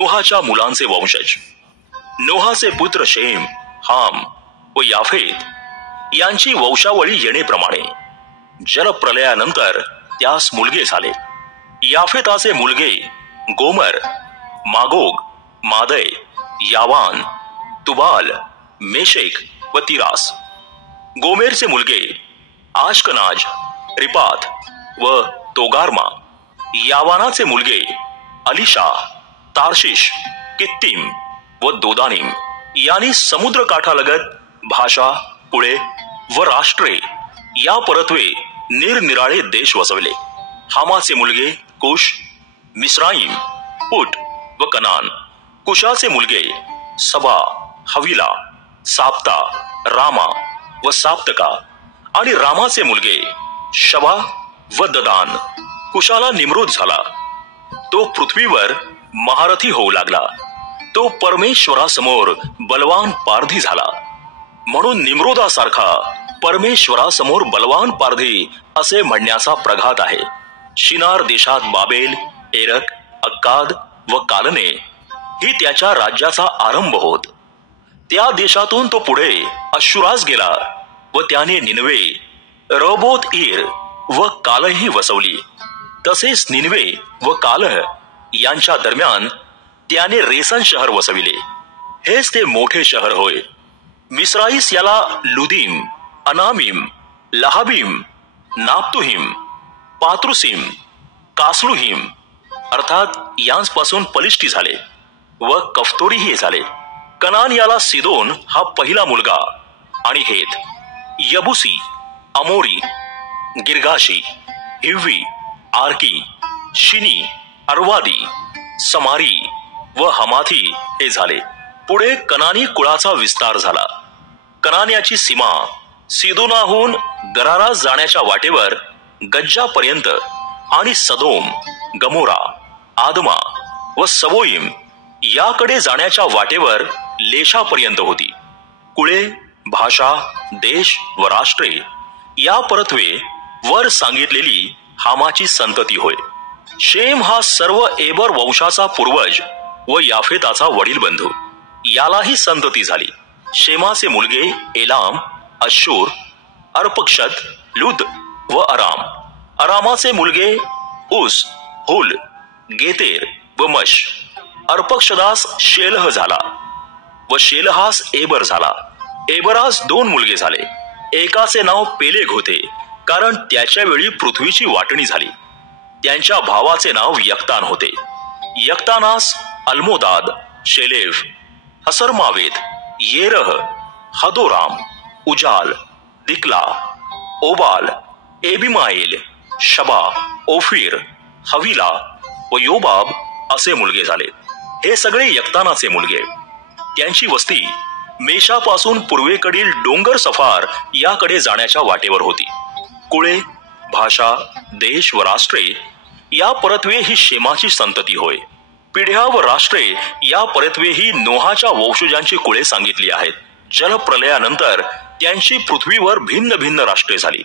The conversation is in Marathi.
नोहाच्या मुलांचे वंशज. नोहाचे पुत्र शेम, हाम व याफेत यांची वंशावळी येणेप्रमाणे जलप्रलयानंतर त्यास मुलगे झाले. याफेताचे मुलगे गोमर, मागोग, मादय, यावान, तुबाल, मेशेक व तिरास. गोमेरचे मुलगे आशकनाज, रिपात व तोगारमा. यावानाचे मुलगे अलिशा, तार्शिश, कित्तीम व दोदानिम यांनी समुद्रकाठालगत भाषा, कुळे व राष्ट्रे या परत्वे निरनिराळे देश वसवले. हामाचे मुलगे कुश, मिस्राईम, पुट व कनान. कुशाचे मुलगे सबा, हविला, साप्ता, रामा व साप्तका आणि रामाचे मुलगे शबा व ददान. कुशाला निम्रोद झाला. तो पृथ्वीवर महारथी होऊ लागला. तो परमेश्वरासमोर बलवान पारधी झाला. म्हणून निम्रोदासारखा परमेश्वरासमोर बलवान पारधी असे म्हणण्याचा प्रघात आहे. शिनार देशात बाबेल, एरक, अक्काद व कालने ही त्याच्या राज्याचा आरंभ होत. त्या देशातून तो पुढे अश्शुरास गेला व त्याने निनवे, रहोबोत ईर व कालही वसवली. तसेच निनवे व कालह यांच्या दरम्यान त्याने रेसन शहर वसविले. हेच ते मोठे शहर होय. मिस्राईस याला लुदीम, अनामीम, लहाबीम, नाप्तुहीम, पात्रुसीम, कासलुहीम अर्थात यांपासून पलिष्टी झाले व कफ्तोरीही झाले. कनान याला सिदोन हा पहिला मुलगा आणि हेत, यबुसी, अमोरी, गिरगाशी, हिव्वी, आर्की, शिनी, अर्वादी, समारी व हमाथी हे झाले. पुढे कनानी कुळाचा विस्तार झाला. कनान्याची सीमा सिदोनाहून गरारास जाण्याच्या वाटेवर गज्जापर्यंत आणि सदोम, गमोरा, आदमा व सबोईम याकडे जाण्याच्या वाटेवर लेशापर्यंत होती. कुळे, भाषा, देश व राष्ट्रे या परत्वे वर सांगितलेली हामाची संतती होय. शेम हा सर्व एबर वंशाचा पूर्वज व याफेताचा वडील बंधू. यालाही संतती झाली. शेमाचे मुलगे एलाम, अश्शूर, अर्पक्षद, लुद व अराम. अरामाचे मुलगे उस, हुल, गेतेर व मश. अर्पक्षदास शेलह झाला व शेलहास एबर झाला. एबरास 2 मुलगे झाले. एकाचे नाव पेलेग होते, कारण त्याच्या वेळी पृथ्वीची वाटणी झाली. त्यांच्या भावाचे नाव यक्तान होते. यक्तानास अल्मोदाद, शेलेव, हसरमावेत, येरह, हदोराम, उजाल, दिक्ला, ओबाल, एबिमाएल, शबा, ओफीर, हविला व योबाब असे मुलगे झाले. हे सगळे यक्तानाचे मुलगे. त्यांची वस्ती मेषापासून पूर्वेकडील डोंगर सफार याकडे जाण्याच्या वाटेवर होती. कुळे, भाषा, देश व राष्ट्रे या परत्वे ही शेमाची संतती होय. पिढ्या व राष्ट्रे या परत्वे ही नोहाच्या वंशजांची कुळे सांगितली आहेत. जलप्रलयानंतर त्यांची पृथ्वीवर भिन्न भिन्न राष्ट्रे झाली.